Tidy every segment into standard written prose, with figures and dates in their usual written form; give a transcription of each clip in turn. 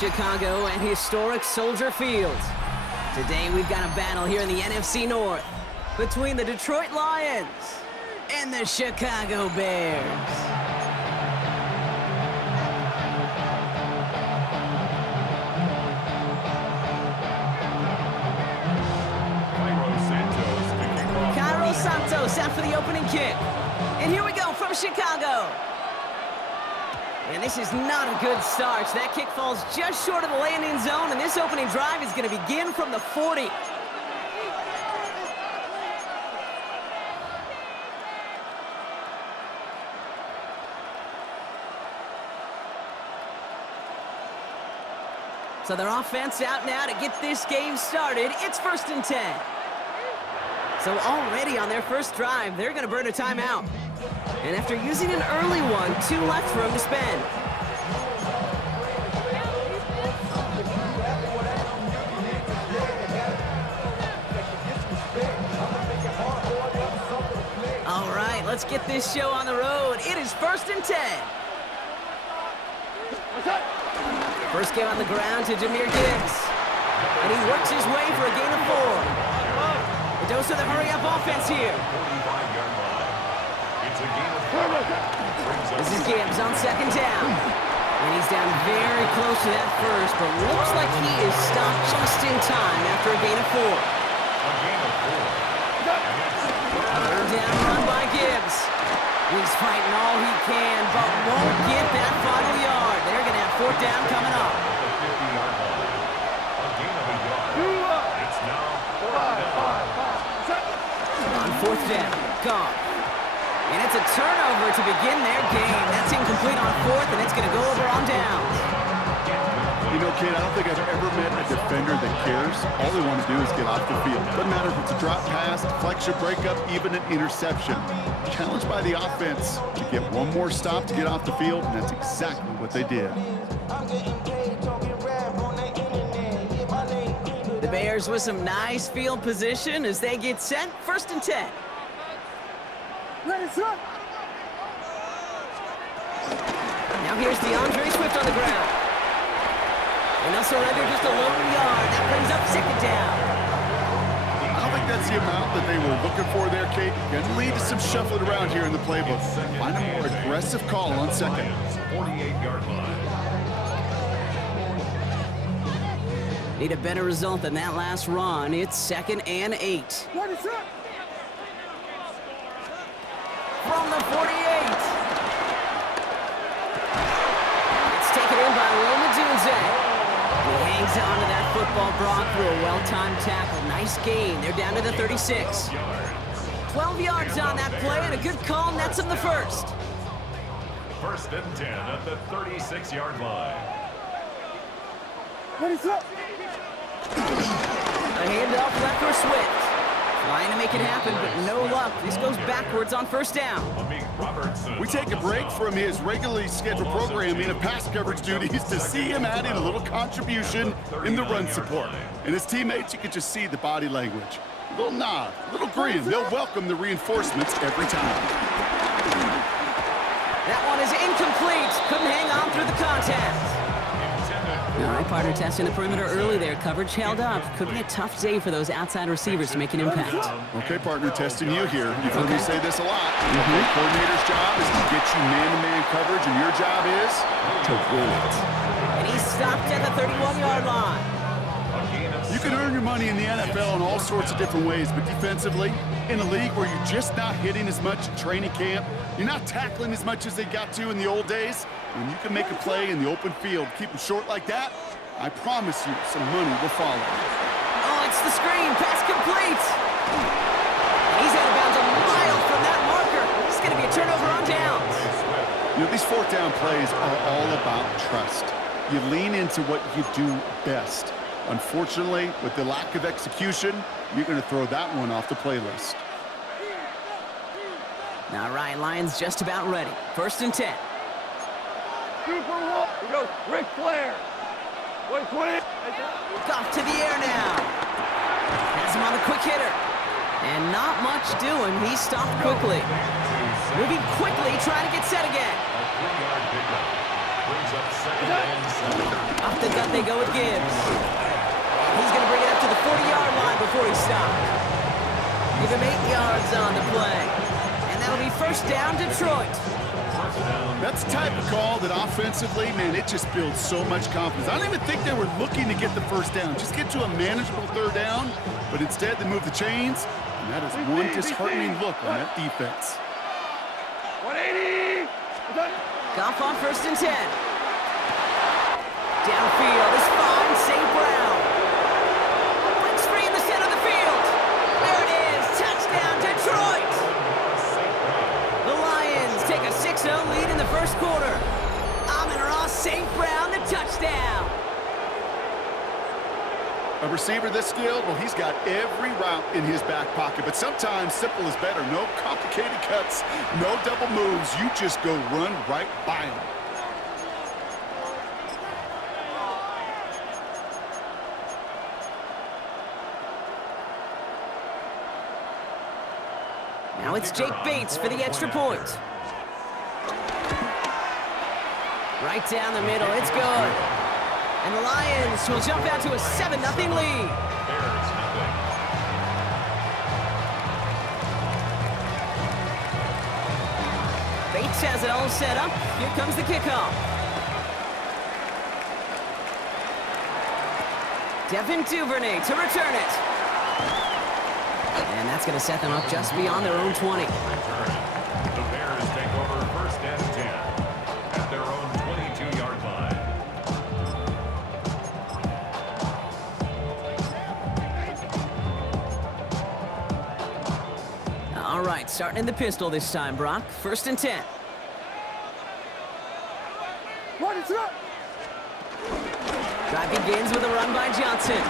Chicago and historic Soldier Field. Today we've got a battle here in the NFC North between the Detroit Lions and the Chicago Bears. Santos out for the opening kick. And here we go from Chicago. And this is not a good start. That kick falls just short of the landing zone, and this opening drive is going to begin from the 40. So their offense out now to get this game started. It's 1st and 10. So already on their first drive, they're going to burn a timeout. And after using an early one, 2 left for them to spend. All right, let's get this show on the road. It is 1st and 10. First game on the ground to Jahmyr Gibbs. And he works his way for a gain of 4. Dose of the hurry-up offense here. This is Gibbs on 2nd down. And he's down very close to that first, but looks like he is stopped just in time after a gain of 4. Third down run by Gibbs. He's fighting all he can, but won't get that final yard. They're going to have 4th down coming up. On 4th down, gone. And it's a turnover to begin their game. That's incomplete on 4th, and it's going to go over on downs. You know, kid, I don't think I've ever met a defender that cares. All they want to do is get off the field. Doesn't matter if it's a drop pass, deflection, breakup, even an interception. Challenged by the offense to get one more stop to get off the field, and that's exactly what they did. The Bears with some nice field position as they get set. 1st and 10. Now here's DeAndre Swift on the ground. And they'll surrender just a lone yard. That brings up 2nd down. I don't think that's the amount that they were looking for there, Kate. Going to lead to some shuffling around here in the playbook. Find a more aggressive call on 2nd. 48-yard line. Need a better result than that last run. It's 2nd and 8. What is up? From the 48. It's taken in by Lomadunze. He hangs on to that football, Brock, through a well-timed tackle. Nice gain. They're down to the 36. 12 yards on that play, and a good call nets him the first. 1st and 10 at the 36-yard line. What is up? A handoff left for Swift. Trying to make it happen, but no luck. This goes backwards on 1st down. We take a break from his regularly scheduled programming of pass coverage duties to see him adding a little contribution in the run support. And his teammates, you can just see the body language. A little nod, a little grin. They'll welcome the reinforcements every time. That one is incomplete. Couldn't hang on through the contact. All right, partner, testing the perimeter early there. Coverage held up. Could be a tough day for those outside receivers to make an impact. Okay, partner, testing you here. You've heard me say this a lot. The coordinator's job is to get you man-to-man coverage, and your job is to win it. And he's stopped at the 31-yard line. You can earn your money in the NFL in all sorts of different ways, but defensively, in a league where you're just not hitting as much in training camp, you're not tackling as much as they got to in the old days, when you can make a play in the open field, keep them short like that, I promise you some money will follow. Oh, it's the screen. Pass complete. He's out of bounds a mile from that marker. It's going to be a turnover on downs. You know, these 4th down plays are all about trust. You lean into what you do best. Unfortunately, with the lack of execution, you're going to throw that one off the playlist. All right, Lions just about ready. 1st and 10. Here goes Ric Flair. 120. Off to the air now. Has him on the quick hitter. And not much doing. He stopped quickly. Moving quickly, trying to get set again. Brings up second and 7. Off the gut they go with Gibbs. He's going to bring it up to the 40-yard line before he stopped. Give him 8 yards on the play. And that'll be first down, Detroit. That's the type of call that offensively, man, it just builds so much confidence. I don't even think they were looking to get the first down. Just get to a manageable third down, but instead they move the chains, and that is one disheartening look on that defense. 180! Goff on first and 10. Downfield is fine, St. Brown. Breaks free in the center of the field. There it is, touchdown, Detroit. The Lions take a 6-0 lead in the first quarter. Amon-Ra St. Brown, the touchdown. A receiver this skilled, well, he's got every route in his back pocket, but sometimes simple is better. No complicated cuts, no double moves. You just go run right by him. Now it's Jake Bates for the extra point. Right down the middle, it's good. And the Lions will jump out to a 7-0 lead. Bears nothing. Bates has it all set up. Here comes the kickoff. Devin Duvernay to return it. And that's going to set them up just beyond their own 20. Return. The Bears take over first and 10 at their own 22-yard line. All right, starting in the pistol this time, Brock. First and 10. What is up? Drive begins with a run by Johnson.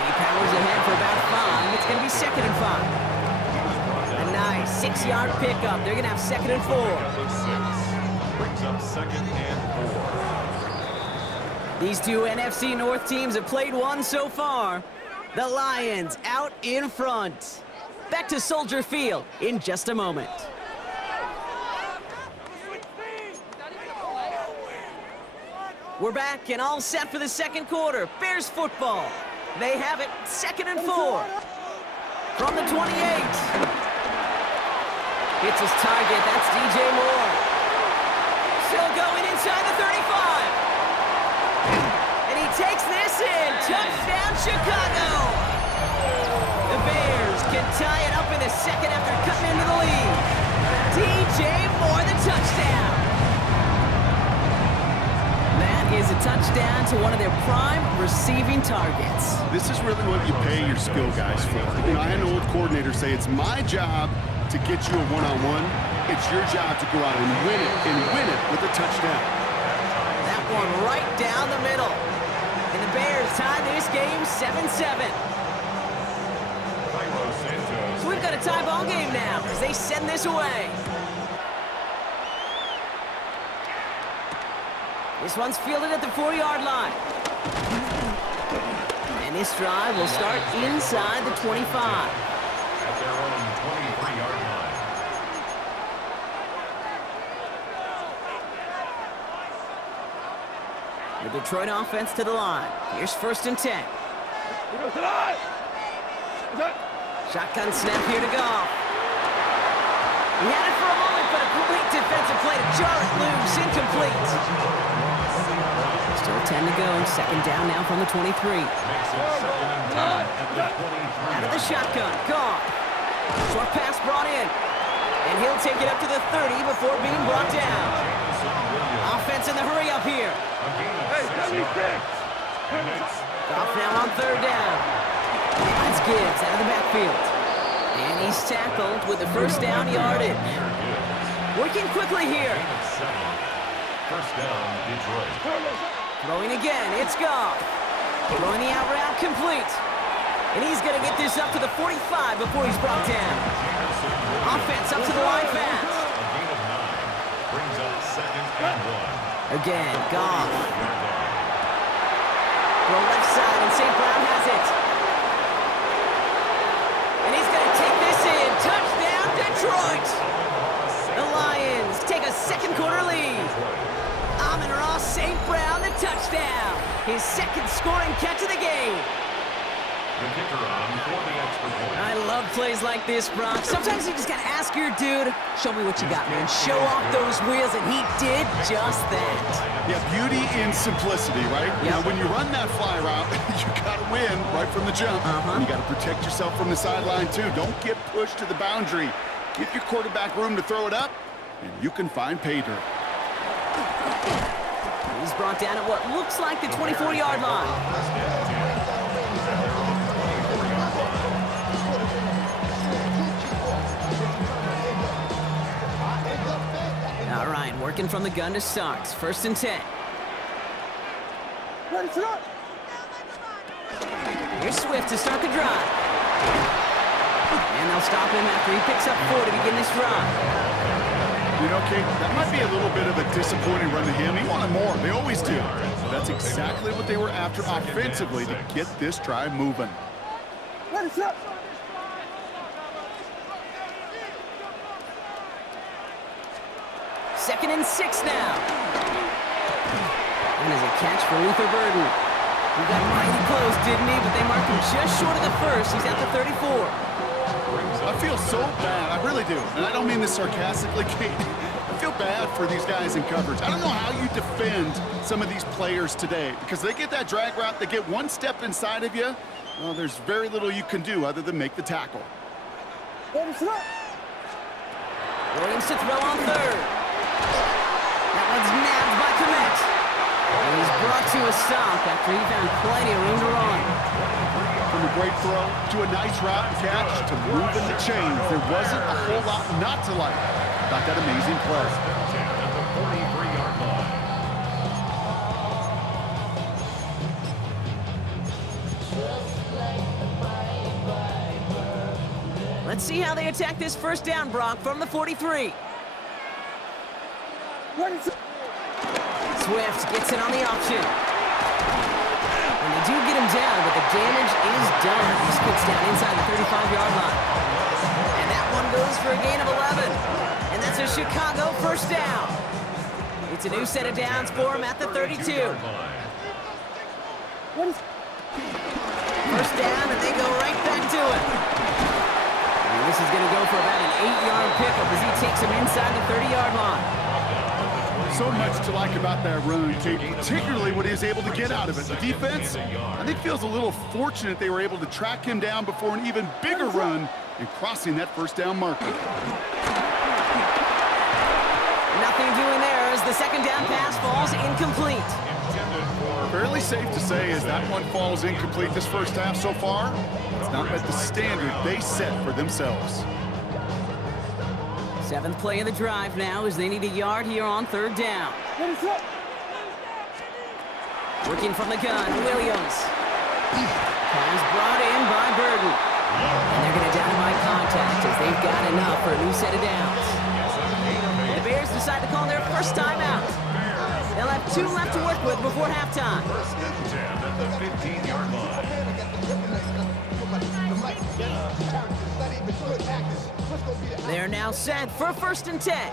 He powers ahead for about 5. It's going to be 2nd and 5. A nice 6-yard pickup. They're going to have 2nd and 4. Brings up 2nd and 4. These two NFC North teams have played one so far. The Lions out in front. Back to Soldier Field in just a moment. We're back and all set for the second quarter. Bears football. They have it 2nd and 4. From the 28. Hits his target. That's DJ Moore. Still going inside the 35. And he takes this in. Touchdown, Chicago. The Bears can tie it up in the second after cutting into the lead. DJ Moore, the touchdown. That is a touchdown to one of their prime receiving targets. This is really what you pay your skill guys for. You know, I had an old coordinator say it's my job to get you a one-on-one. It's your job to go out and win it with a touchdown. That one right down the middle. And the Bears tie this game 7-7. So we've got a tie ball game now as they send this away. This one's fielded at the 4-yard line. And this drive will start inside the 25. At their own 23-yard line. The Detroit offense to the line. Here's first and 10. Shotgun snap here to Goff. He had it for a moment, but a complete defensive play to jar it loose. Incomplete. Still 10 to go. 2nd down now from the 23. Makes it 2nd and 10 at the 23. Out of the shotgun. Goff. Short pass brought in. And he'll take it up to the 30 before being brought down. Offense in the hurry up here. Goff now on 3rd down. That's Gibbs out of the backfield. And he's tackled with the first down yardage. Working quickly here. First down, Detroit. Throwing again, it's Goff. Throwing the out route complete. And he's going to get this up to the 45 before he's brought down. Offense up to the line fast. A gain of 9. Brings up 2nd and 1. Again, Goff. Throw left side, and St. Brown has it. And he's going to take this in. Touchdown, Detroit. The Lions take a second quarter lead. His second scoring catch of the game. The kicker on for the extra point. I love plays like this, Brock. Sometimes you just gotta ask your dude, show me what you got, man. Show off those wheels, and he did just that. Yeah, beauty in simplicity, right? Yep. Now, when you run that fly route, you gotta win right from the jump. And you gotta protect yourself from the sideline, too. Don't get pushed to the boundary. Give your quarterback room to throw it up, and you can find pay dirt. He's brought down at what looks like the 24-yard line. All right, working from the gun to start. 1st and 10. Ready, set. Here's Swift to start the drive. And they'll stop him after he picks up 4 to begin this drive. You know, Kate, that might be a little bit of a disappointing run to him. He wanted more. They always do. That's exactly what they were after offensively to get this drive moving. Ready, set. 2nd and 6 now. And there's a catch for Luther Burden. He got mighty close, didn't he? But they marked him just short of the first. He's at the 34. I feel so bad. I really do. And I don't mean this sarcastically, Kate. I feel bad for these guys in coverage. I don't know how you defend some of these players today because they get that drag route, they get one step inside of you. Well, there's very little you can do other than make the tackle. Ready, set. Williams to throw on 3rd. That one's nabbed by Komet. And he's brought to a stop after he found plenty of room to run. From a great throw to a nice route and catch to moving the chains. There wasn't a whole lot not to like about that amazing play. At the 43-yard line. Let's see how they attack this 1st down, Brock, from the 43. Ready, set. Swift gets it on the option. And they do get him down, but the damage is done. He skips down inside the 35-yard line. And that one goes for a gain of 11. And that's a Chicago 1st down. It's a new set of downs for him at the 32. Ready, 1st down, and they go right back to it. And this is going to go for about an 8-yard pickup as he takes him inside the 30-yard line. So much to like about that run, Kate, particularly what he was able to get out of it. The defense, I think, feels a little fortunate they were able to track him down before an even bigger run and crossing that 1st down marker. Nothing doing there as the 2nd down pass falls incomplete. Fairly safe to say as that one falls incomplete this 1st half so far, it's not met the standard they set for themselves. 7th play of the drive now as they need a yard here on 3rd down. ready, set. Working from the gun, Williams. Pass brought in by Burden. And they're going to down by contact as they've got enough for a new set of downs. The Bears decide to call their 1st timeout. They'll have 2 left to work with before halftime. 1st and 10 at the 15-yard line. They're now set for 1st and 10.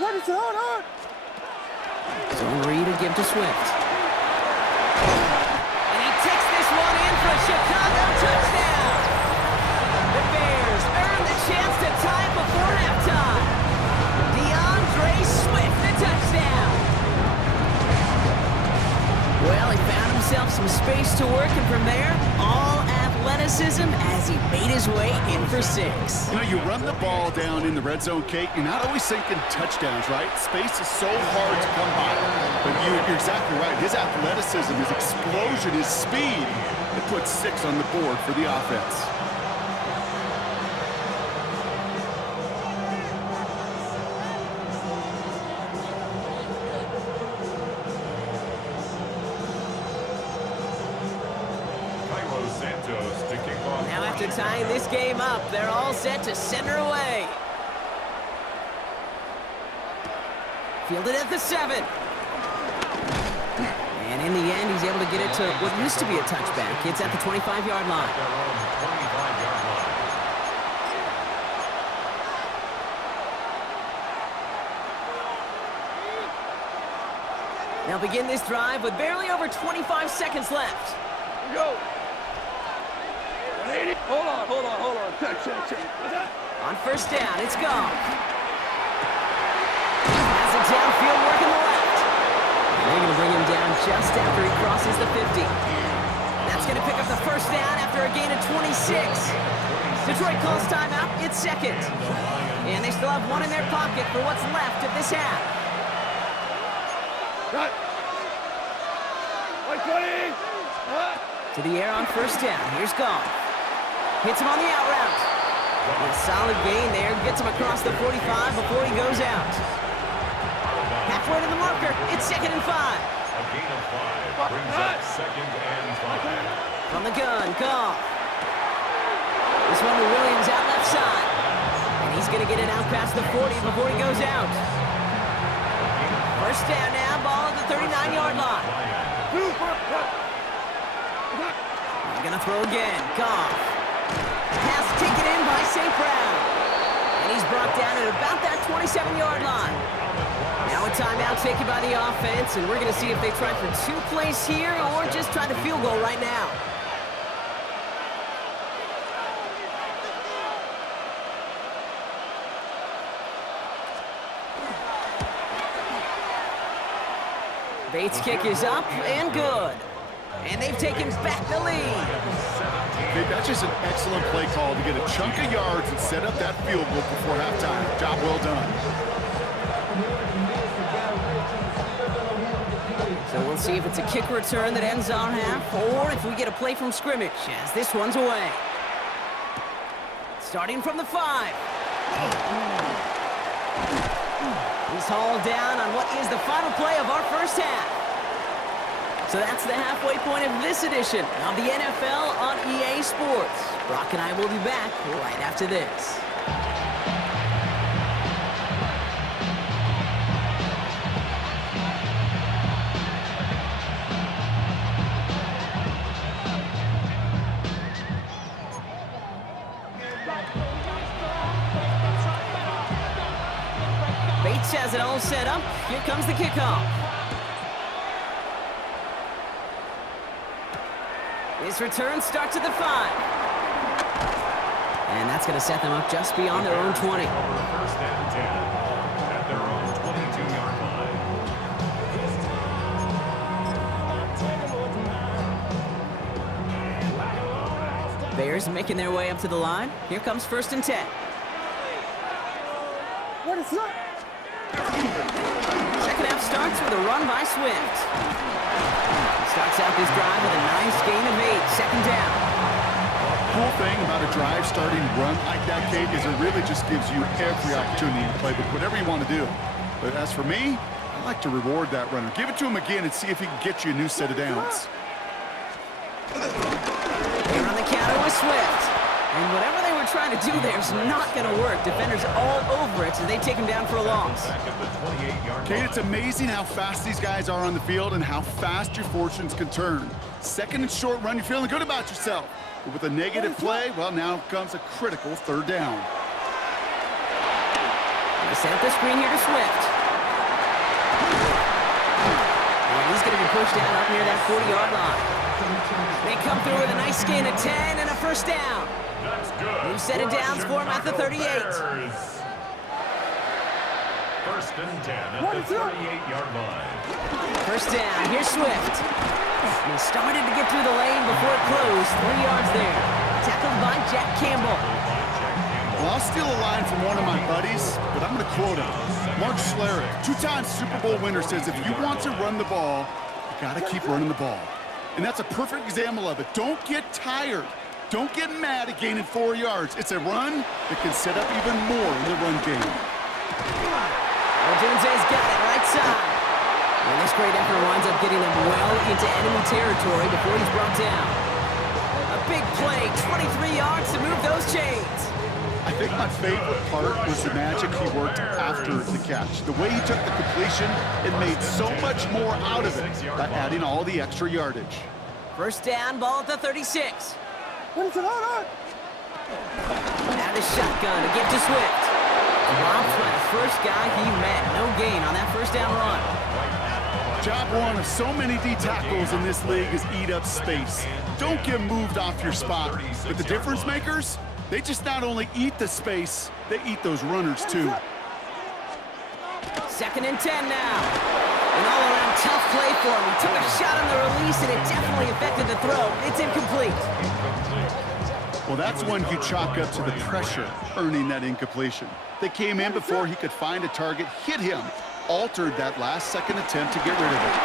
Ready, set. On. Zone read to give to Swift. And he takes this one in for a Chicago touchdown. The Bears earn the chance to tie before halftime. DeAndre Swift, the touchdown. Well, he found himself some space to work, and from there, all athleticism as he made his way in for 6. You know, you run the ball down in the red zone, Kate, you're not always thinking touchdowns, right? Space is so hard to come by. But you're exactly right. His athleticism, his explosion, his speed, it puts 6 on the board for the offense. Now after tying this game up, they're all set to center away. Fielded at the 7. And in the end, he's able to get it to what used to be a touchback. It's at the 25-yard line. They'll begin this drive with barely over 25 seconds left. Go. Hold on. Check. On first down, it's gone. Has it downfield, working the left. And they're going to bring him down just after he crosses the 50. That's going to pick up the first down after a gain of 26. Detroit calls timeout. It's second. And they still have one in their pocket for what's left of this half. Cut. 120. To the air on first down. Here's Goff. Hits him on the out route. A solid gain there. Gets him across the 45 before he goes out. Halfway to the marker. It's 2nd and 5. A gain of 5 brings up 2nd and 5. From the gun, Goff. This one to Williams out left side. And he's going to get it out past the 40 before he goes out. First down now. Ball at the 39-yard line. They're going to throw again. Goff. Pass taken in by St. Brown. And he's brought down at about that 27-yard line. Now a timeout taken by the offense, and we're going to see if they try for 2 plays here or just try to field goal right now. Bates' kick is up and good. And they've taken back the lead. That's just an excellent play call to get a chunk of yards and set up that field goal before halftime. Job well done. So we'll see if it's a kick return that ends our half or if we get a play from scrimmage as this one's away. Starting from the 5. He's hauled down on what is the final play of our first half. So that's the halfway point of this edition of the NFL on EA Sports. Brock and I will be back right after this. Bates has it all set up. Here comes the kickoff. This return starts at the 5. And that's going to set them up just beyond their own 20. First and 10 at their own 22-yard line. Bears making their way up to the line. Here comes 1st and 10. What is that? Second half starts with a run by Swift. Starts out this drive with a nice gain of 8. 2nd down. Cool thing about a drive starting run like that, Kate, is it really just gives you every opportunity to play with whatever you want to do. But as for me, I like to reward that runner. Give it to him again and see if he can get you a new set of downs. They're on the counter with Swift. And whatever they were trying to do there is not going to work. Defenders all over it, so they take him down for a loss. Kate, it's amazing how fast these guys are on the field and how fast your fortunes can turn. 2nd and short run, you're feeling good about yourself. But with a negative play, well, now comes a critical 3rd down. They set up the screen here to Swift. And he's going to be pushed down up near that 40-yard line. They come through with a nice gain of 10 and a first down. That's good. New set of downs for him at the 38. First and 10 at the 38-yard line. First down, here's Swift. And he started to get through the lane before it closed. 3 yards there. Tackled by Jack Campbell. Well, I'll steal a line from one of my buddies, but I'm going to quote him. Mark Schlereth, 2-time Super Bowl winner, says if you want to run the ball, you got to keep running the ball. And that's a perfect example of it. Don't get tired. Don't get mad at gaining 4 yards. It's a run that can set up even more in the run game. Odunze's got it right side. And this great effort winds up getting him well into enemy territory before he's brought down. A big play, 23 yards to move those chains. I think my favorite part was the magic he worked after the catch. The way he took the completion and made so much more out of it by adding all the extra yardage. First down, ball at the 36. What is it on? Now the shotgun to get to Swift. Dropped by the first guy he met. No gain on that first down run. Job one of so many D tackles in this league is eat up space. Don't get moved off your spot. But the difference makers, they just not only eat the space, they eat those runners too. 2nd and 10 now. An all-around tough play for him. He took a shot on the release, and it definitely affected the throw. It's incomplete. Well, that's one you chalk up to the pressure earning that incompletion. They came in before he could find a target, hit him, altered that last-second attempt to get rid of it.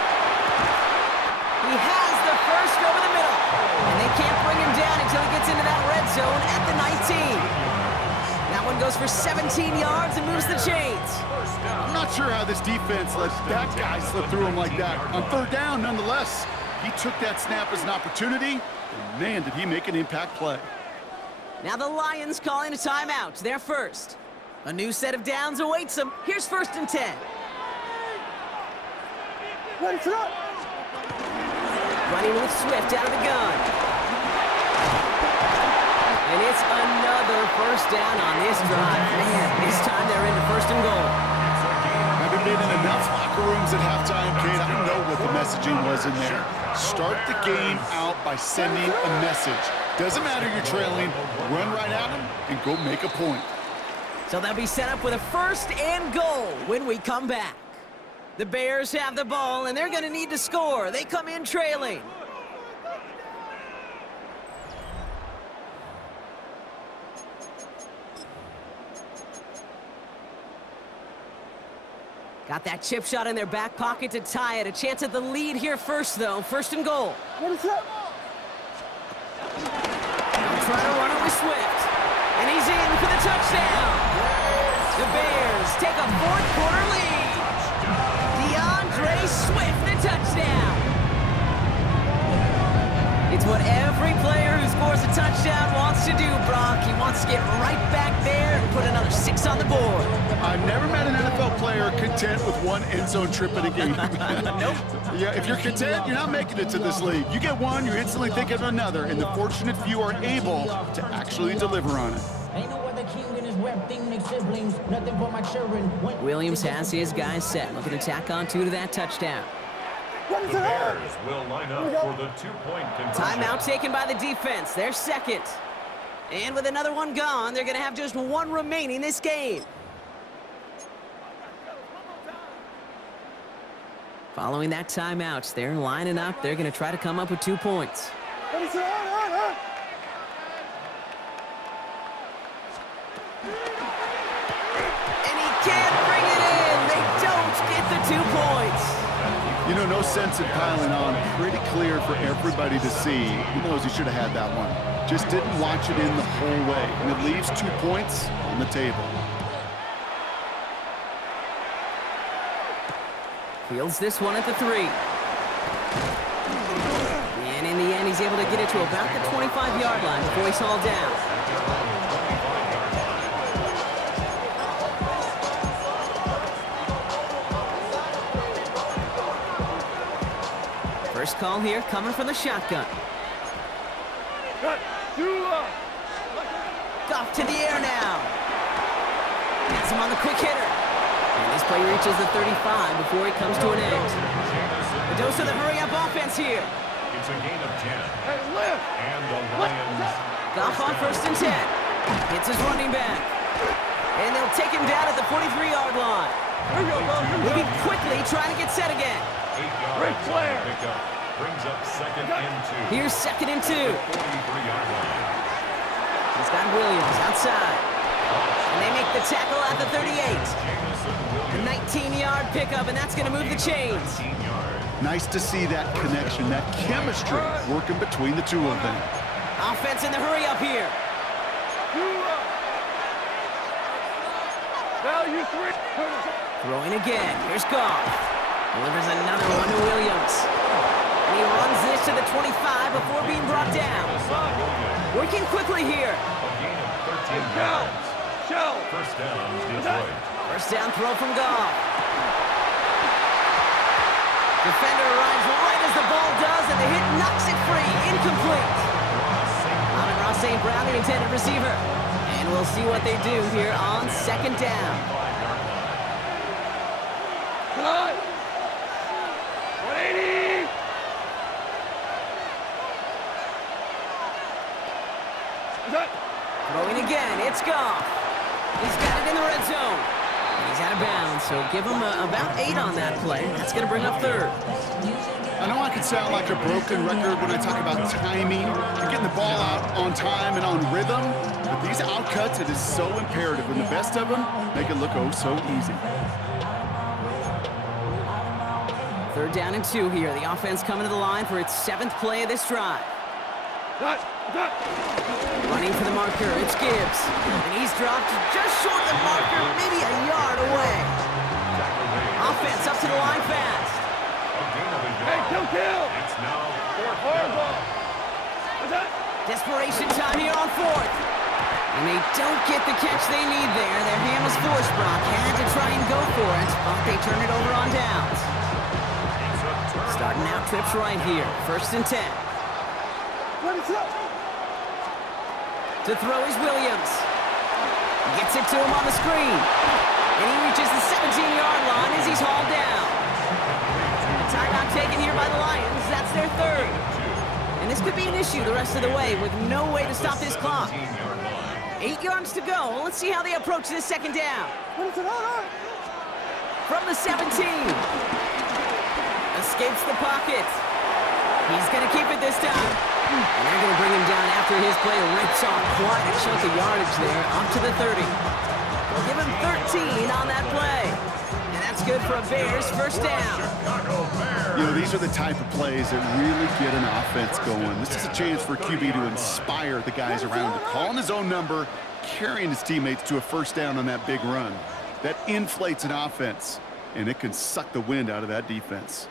He has the first over the middle, and they can't bring him down until he gets into that red zone at the 19. That one goes for 17 yards and moves the chains. I'm not sure how this defense let that guy slip through him like that. On 3rd down, nonetheless, he took that snap as an opportunity, and man, did he make an impact play. Now the Lions calling a timeout. They're first. A new set of downs awaits them. Here's 1st and 10. Ready, set. Running with Swift out of the gun. And it's another first down on this drive. Man, this time they're into 1st and goal. Having been in enough locker rooms at halftime, Kate, I know what the messaging was in there. Start the game out by sending a message. Doesn't matter you're trailing, run right at them and go make a point. So they'll be set up with a 1st and goal when we come back. The Bears have the ball, and they're going to need to score. They come in trailing. Got that chip shot in their back pocket to tie it. A chance at the lead here first, though. 1st and goal. Ready, set. Trying to run it with Swift. And he's in for the touchdown. The Bears take a 4th-quarter lead. DeAndre Swift, the touchdown. It's what every player who scores a touchdown wants to do, Brock. He wants to get right back there and put another 6 on the board. I've never met an NFL player content with one end zone trip in a game. Nope. Yeah, if you're content, you're not making it to this league. You get one, you're instantly thinking of another, and the fortunate few are able to actually deliver on it. Williams has his guys set, looking to tack on 2 to that touchdown. The Bears will line up for the 2-point conversion. Timeout taken by the defense. They're 2nd. And with another one gone, they're going to have just 1 remaining this game. Following that timeout, they're lining up. They're going to try to come up with 2 points. Ready, set. And he can't bring it in. They don't get the 2 points. You know, no sense in piling on. Pretty clear for everybody to see. He knows he should have had that one. Just didn't watch it in the whole way. And it leaves 2 points on the table. Fields this one at the 3. And in the end, he's able to get it to about the 25-yard line before he's hauled down. First call here coming from the shotgun. Goff to the air now. Gets him on the quick hitter. And this play reaches the 35 before he comes to an end. The dose of the hurry-up offense here. It's a gain of 10. Hey, lift. And the Lions. Goff on 1st and 10. Hits his running back. And they'll take him down at the 43-yard line. Here we go, bro. Moving quickly, trying to get set again. 8 yards. Great player. Pickup brings up 2nd and 2. Here's 2nd and 2. 43-yard line. He's got Williams outside. And they make the tackle at the 38. A 19-yard pickup, and that's going to move the chains. 19 yards. Nice to see that connection, that chemistry working between the 2 of them. Offense in the hurry-up here. Now you 3. Throwing again. Here's Goff. Delivers another one to Williams. And he runs this to the 25 before being brought down. Working quickly here. A gain of 13 yards. First down, Detroit. First down throw from Goff. Defender arrives right as the ball does, and the hit knocks it free. Incomplete. Ross St. Brown, the intended receiver. And we'll see what they do here on 2nd down. Throwing again, it's Goff. He's got it in the red zone. And he's out of bounds, so give him about 8 on that play. That's going to bring up third. I know I can sound like a broken record when I talk about timing and getting the ball out on time and on rhythm, but these outcuts, it is so imperative, and the best of them make it look oh so easy. 3rd down and 2 here. The offense coming to the line for its 7th play of this drive. Running for the marker, it's Gibbs. And he's dropped just short of the marker, maybe a yard away. Offense up to the line fast. Hey, kill! It's now 4th Hard down. ball. What's that? Desperation time here on 4th. And they don't get the catch they need there. Their hand was forced, Brock. Had to try and go for it, but they turn it over on downs. Starting out trips right here. 1st and 10. Ready, set. To throw is Williams. Gets it to him on the screen. And he reaches the 17-yard line as he's hauled down. A timeout taken here by the Lions. That's their 3rd. And this could be an issue the rest of the way with no way to stop this clock. 8 yards to go. Let's see how they approach this 2nd down. Ready, set, all right. From the 17. Escapes the pocket. He's going to keep it this time. And they're going to bring him down after his play rips off quite a chunk of yardage there, up to the 30. We'll give him 13 on that play. And that's good for a Bears 1st down. You know, these are the type of plays that really get an offense going. This is a chance for QB to inspire the guys around him, calling his own number, carrying his teammates to a 1st down on that big run. That inflates an offense, and it can suck the wind out of that defense.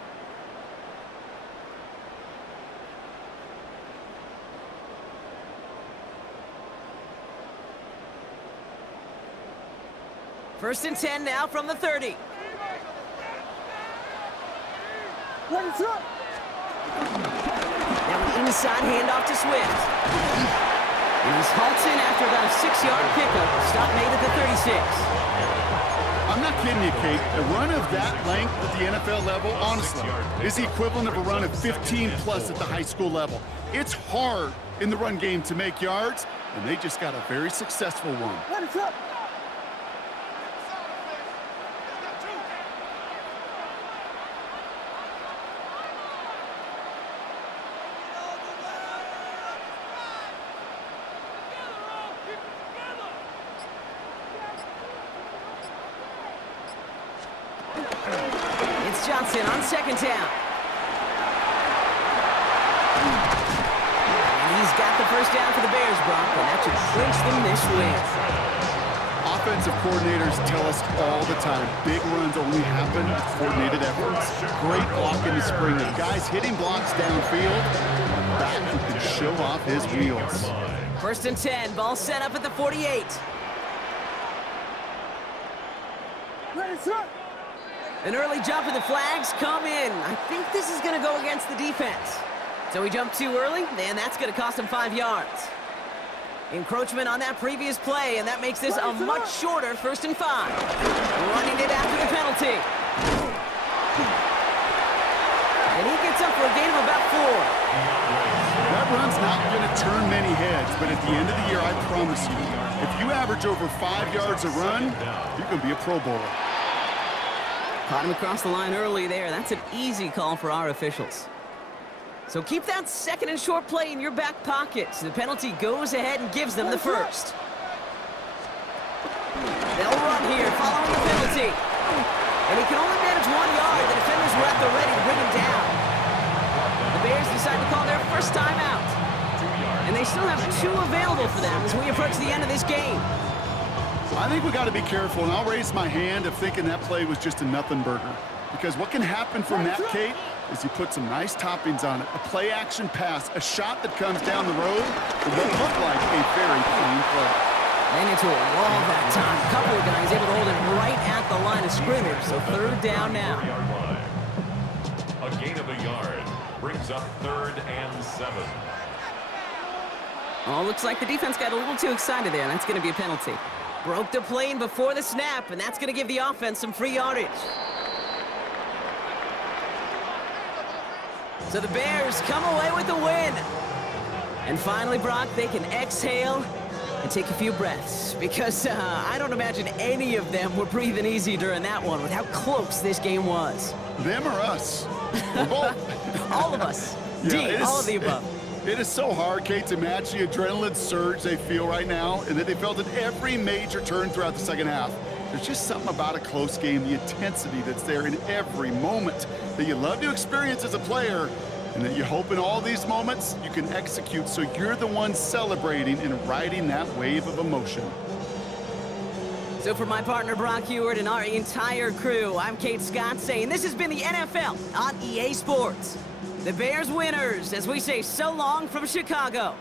First and 10 now from the 30. Ready, set. Now an inside handoff to Swift. And he's halted after about a 6-yard pickup. Stop made at the 36. I'm not kidding you, Kate. A run of that length at the NFL level, honestly, is the equivalent of a run of 15-plus at the high school level. It's hard in the run game to make yards, and they just got a very successful one. Ready, set. It's Johnson on 2nd down. And he's got the 1st down for the Bears, Brock, and that should clinch them this win. Offensive coordinators tell us all the time, big runs only happen with coordinated efforts. Great block in the spring of guys hitting blocks downfield. A back who can show off his wheels. 1st and 10, ball set up at the 48. Ready, set. An early jump and the flags come in. I think this is going to go against the defense. So he jumped too early, and that's going to cost him 5 yards. Encroachment on that previous play, and that makes this a much shorter 1st and 5. Running it after the penalty. And he gets up for a gain of about 4. That run's not going to turn many heads, but at the end of the year, I promise you, if you average over 5 yards a run, you're going to be a Pro Bowler. Caught him across the line early there. That's an easy call for our officials. So keep that 2nd and short play in your back pocket. So the penalty goes ahead and gives them the 1st. They'll run here following the penalty. And he can only manage 1 yard. The defenders were at the ready to bring him down. The Bears decide to call their 1st timeout. And they still have 2 available for them as we approach the end of this game. I think we got to be careful, and I'll raise my hand of thinking that play was just a nothing burger. Because what can happen from that, Kate, is you put some nice toppings on it. A play-action pass, a shot that comes down the road for what looked like a very clean play. Ran into a wall that time. A couple of guys able to hold it right at the line of scrimmage. So 3rd down now. A gain of a yard brings up 3rd and 7. Oh, looks like the defense got a little too excited there. That's going to be a penalty. Broke the plane before the snap, and that's going to give the offense some free yardage. So the Bears come away with the win. And finally, Brock, they can exhale and take a few breaths, because I don't imagine any of them were breathing easy during that one with how close this game was. Them or us? We're both. All of us. Yeah, D, all of the above. It is so hard, Kate, to match the adrenaline surge they feel right now and that they felt at every major turn throughout the second half. There's just something about a close game, the intensity that's there in every moment that you love to experience as a player, and that you hope in all these moments you can execute so you're the one celebrating and riding that wave of emotion. So for my partner Brock Heward and our entire crew, I'm Kate Scott saying this has been the NFL on EA Sports. The Bears winners as we say so long from Chicago.